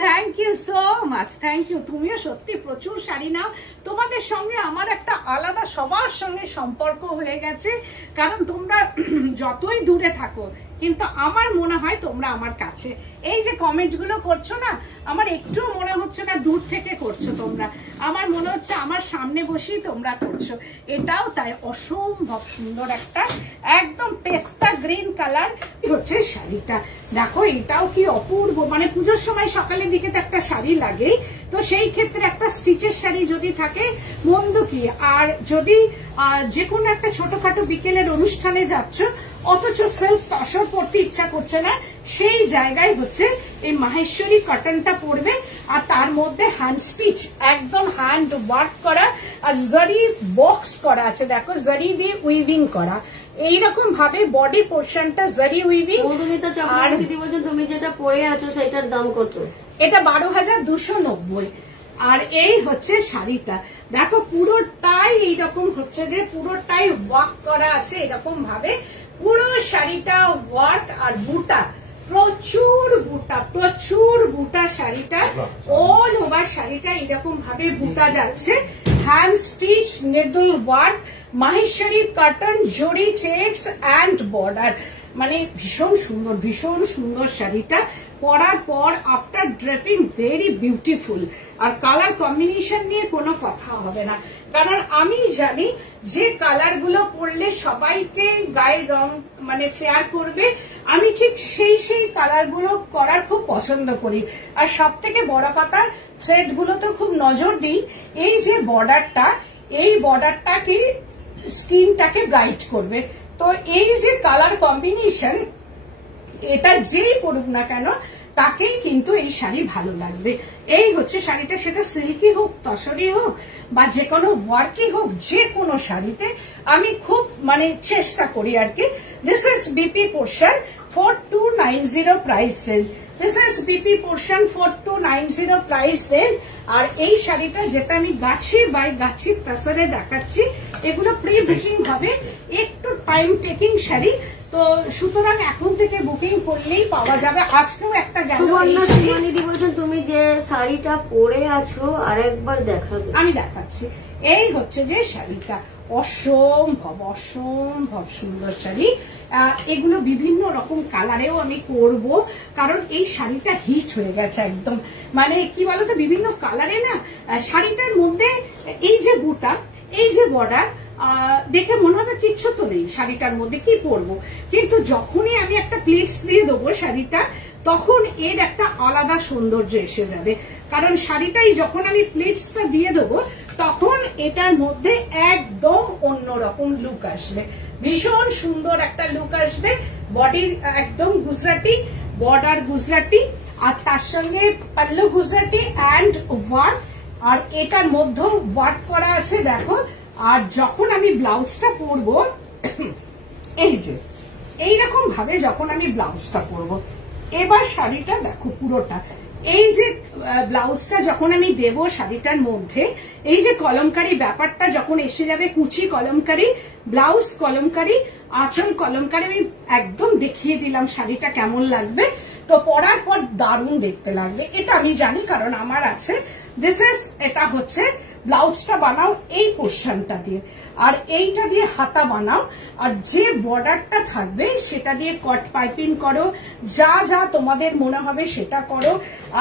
Thank you so much, thank you. তুমিও সত্যি প্রচুর শাড়ি নাও, তোমাদের সঙ্গে আমার একটা আলাদা সবার সঙ্গে সম্পর্ক হয়ে গেছে, কারণ তোমরা যতই দূরে থাকো কিন্তু আমার মনে হয় তোমরা আমার কাছে। এই যে কমেন্ট গুলো করছো না, আমার একটু মনে হচ্ছে না দূর থেকে করছো তোমরা, আমার মনে হচ্ছে আমার সামনে বসেই তোমরা করছো। এটাও তাই, অসম্ভব সুন্দর একটা একদম পেস্তা গ্রিন কালার হচ্ছে শাড়িটা। দেখো এটাও কি অপূর্ব, মানে পুজোর সময় সকালের দিকে তো একটা শাড়ি লাগে, তো সেই ক্ষেত্রে একটা স্টিচের শাড়ি যদি থাকে মন্দ কি। আর যদি যে কোনো একটা ছোটখাটো বিকেলের অনুষ্ঠানে যাচ্ছ, অথচ সেলফ তসর পড়তে ইচ্ছা করছে না, সেই জায়গায় হচ্ছে এই মাহেশ্বরী কটনটা পরবে, আর তার মধ্যে হ্যান্ড স্টিচ, একদম হ্যান্ড ওয়ার্ক করা, আর জারি বক্স করা আছে, দেখো জারি দিয়ে উইভিং করা, এইরকম ভাবে বডি পোর্শনটা জারি উইভিং। আর বলছেন তুমি যেটা পরে আছো সেটার দাম কত? এটা 12,290। আর এই হচ্ছে শাড়িটা, দেখো পুরোটাই এইরকম হচ্ছে যে পুরোটাই ওয়ার্ক করা আছে এরকম ভাবে, পুরো শাড়িটা ওয়ার্ক, আর বুটা প্রচুর বুটা, প্রচুর বুটা শাড়িটা, অল ওভার শাড়িটা এরকম ভাবে বুটা যাচ্ছে, hand stitch needle work, Maheshwari cotton, zari checks and border, মানে ভীষণ সুন্দর, ভীষণ সুন্দর শাড়িটা। পরার পর আফটার ড্রেপিং ভেরি বিউটিফুল, আর কালার কম্বিনেশন নিয়ে কোনো কথা হবে না, কারণ আমি জানি যে কালার গুলো পরলে সবাইকে গায়ের রং মানে ফেয়ার করবে, আমি ঠিক সেই কালার গুলো করার খুব পছন্দ করি। আর সব থেকে বড় কথা, থ্রেড গুলো তো খুব নজর দিই, এই যে বর্ডারটা, এই বর্ডারটাকে স্কিনটাকে ব্রাইট করবে। তো এই যে কালার কম্বিনেশন, এটা যেই পড়ুক না কেন তাকেই কিন্তু এই শাড়ি ভালো লাগবে। এই হচ্ছে শাড়িটা, সেটা সিল্কি হোক, তসরি হোক, বা যে কোনো ওয়ার্কি হোক, যে কোনো শাড়িতে আমি খুব মানে চেষ্টা করি আর কি। This is BP portion 4290 price range, this is BP portion 4290 price range. আর এই শাড়িটা যেটা আমি গাছি বাই গাছি প্যাসারে দেখাচ্ছি, এগুলো প্রি বুকিং হবে, একটু টাইম টেকিং শাড়ি, তো সুতরাং এখন থেকে বুকিং করলেই পাওয়া যাবে। আজকেও একটা গেল। বলছেন তুমি যে শাড়িটা পরে আছো আর একবার দেখাবে, আমি দেখাচ্ছি। এই হচ্ছে যে শাড়িটা, অসম্ভব অসম্ভব সুন্দর শাড়ি, এগুলো বিভিন্ন রকম কালারেও আমি করব, কারণ এই শাড়িটা হিট হয়ে গেছে একদম, মানে কি বলতো বিভিন্ন কালারে না শাড়িটার মধ্যে, এই যে বুটা, এই যে বর্ডার, দেখে মনে হবে কিচ্ছু তো নেই শাড়িটার মধ্যে, কি পরবো, কিন্তু যখনই আমি একটা প্লিটস দিয়ে দেবো শাড়িটা, তখন এর একটা আলাদা সৌন্দর্য এসে যাবে, কারণ শাড়িটাই যখন আমি প্লিটসটা দিয়ে দেবো তখন এটার মধ্যে একদম অন্যরকম লুক আসবে, ভীষণ সুন্দর একটা লুক আসবে। বডির একদম গুজরাটি, বর্ডার গুজরাটি, আর তার সঙ্গে পাল্লু গুজরাটি অ্যান্ড ওয়ার্ক, আর এটার মধ্যেও ওয়ার্ক করা আছে দেখো। আর যখন আমি ব্লাউজটা পরবো, এই যে এইরকম ভাবে যখন আমি ব্লাউজটা পরবো, এবার শাড়িটা দেখো পুরোটা, এই যে ব্লাউজটা যখন আমি দেব শাড়িটার মধ্যে, এই যে কলমকারি ব্যাপারটা যখন এসে যাবে, কুচি কলমকারি, ব্লাউজ কলমকারি, আঁচল কলমকারি, আমি একদম দেখিয়ে দিলাম শাড়িটা কেমন লাগবে। তো পরার পর দারুণ দেখতে লাগবে, এটা আমি জানি, কারণ আমার আছে। দিস ইজ, এটা হচ্ছে ব্লাউজটা বানাও এই পোর্শনটা দিয়ে, আর এইটা দিয়ে হাতা বানাও, আর যে বর্ডারটা থাকবে সেটা দিয়ে কট পাইপিং করো, যা যা তোমাদের মনে হবে সেটা করো।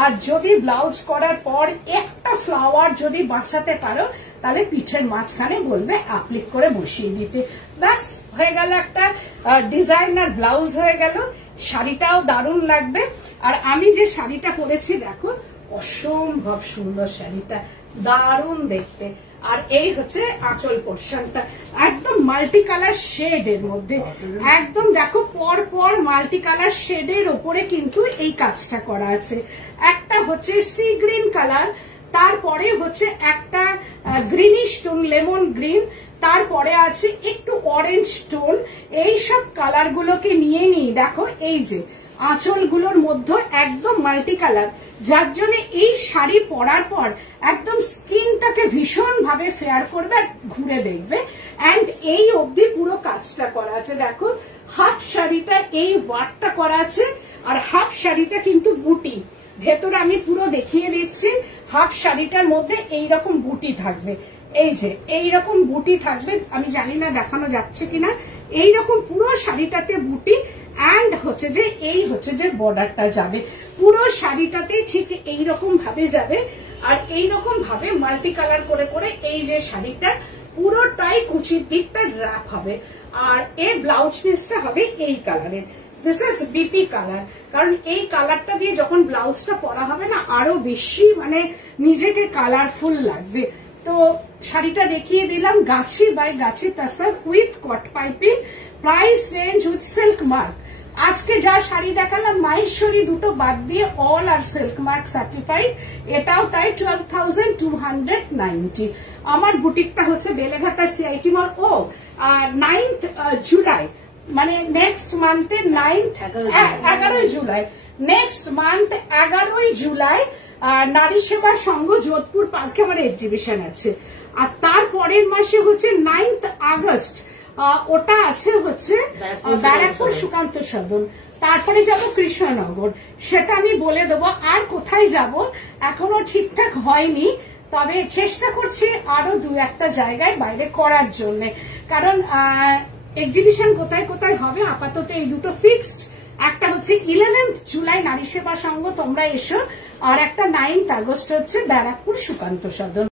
আর যদি ব্লাউজ করার পর একটা ফ্লাওয়ার যদি বাঁচাতে পারো তাহলে পিঠের মাঝখানে বলবে অ্যাপ্লিক করে বসিয়ে দিতে, ব্যাস হয়ে গেল একটা ডিজাইনার ব্লাউজ হয়ে গেল। শাড়িটাও দারুণ লাগবে। আর আমি যে শাড়িটা পরেছি দেখো, অসম্ভব সুন্দর শাড়িটা, দারুণ দেখতে। আর এই হচ্ছে আঁচল পোর্শনটা, একদম মাল্টি কালার শেড এর মধ্যে, একদম দেখো পর পর মাল্টি কালার শেডের ওপরে কিন্তু এই কাজটা করা আছে। একটা হচ্ছে সি গ্রিন কালার, তারপরে হচ্ছে একটা গ্রিনিশ টোন, লেমন গ্রিন, তারপরে আছে একটু অরেঞ্জ টোন। এইসব কালার গুলোকে নিয়ে নিই দেখো, এই যে আঁচলগুলোর মধ্যে একদম মাল্টি কালার, যার জন্য এই শাড়ি পরার পর একদম স্কিনটাকে ভীষণ ভাবে ফেয়ার করবে আর ঘুরে দেখবে। এন্ড এই অবধি পুরো কাজটা করা আছে দেখো, হাফ শাড়িটা এই ওয়ার্কটা করা আছে, আর হাফ শাড়িটা কিন্তু বুটি, ভেতরে আমি পুরো দেখিয়ে দিচ্ছি। হাফ শাড়িটার মধ্যে এইরকম বুটি থাকবে, এই যে এইরকম বুটি থাকবে, আমি জানি না দেখানো যাচ্ছে কিনা, এইরকম পুরো শাড়িটাতে বুটি। এন্ড হচ্ছে যে এই হচ্ছে যে বর্ডারটা যাবে পুরো শাড়িটাতে ঠিক এইরকম ভাবে যাবে, আর এইরকম ভাবে মাল্টি কালার করে করে এই যে শাড়িটা পুরোটাই কুচির দিকটা র্যাপ হবে। আর এর ব্লাউজ পিসটা হবে এই কালারের, দিস ইজ বিপি কালার, কারণ এই কালারটা দিয়ে যখন ব্লাউজটা পরা হবে না আরো বেশি মানে নিজেকে কালারফুল লাগবে। তো শাড়িটা দেখিয়ে দিলাম, Gachhi by Gachhi tussar with cut piping, price range with silk mark. আজকে যা শাড়ি দেখালাম মাহেশ্বরী দুটো বাদ দিয়ে অল আর সিল্ক মার্ক সার্টিফাইড, এটাও তাই 12,290। আমার বুটিকটা হচ্ছে বেলেঘাটা সিআইটি মল। ও 9th জুলাই মানে নেক্সট মান্থের 11ই জুলাই, নেক্সট মান্থ 11ই জুলাই নারী সেবা সংঘ যোধপুর পার্কে আমার এক্সিবিশন আছে। আর তারপরের মাসে হচ্ছে 9th আগস্ট ওটা আছে হচ্ছে ব্যারাকপুর সুকান্ত সদন। তারপরে যাব কৃষ্ণনগর, সেটা আমি বলে দেবো। আর কোথায় যাব এখনো ঠিকঠাক হয়নি, তবে চেষ্টা করছি আরো 2-1টা জায়গায় বাইরে করার জন্য, কারণ এক্সিবিশন কোথায় কোথায় হবে আপাতত এই দুটো ফিক্সড। একটা হচ্ছে 11th জুলাই নারী সেবা সংঘ, তোমরা এসো, আর একটা 9th আগস্ট হচ্ছে ব্যারাকপুর সুকান্ত সদন।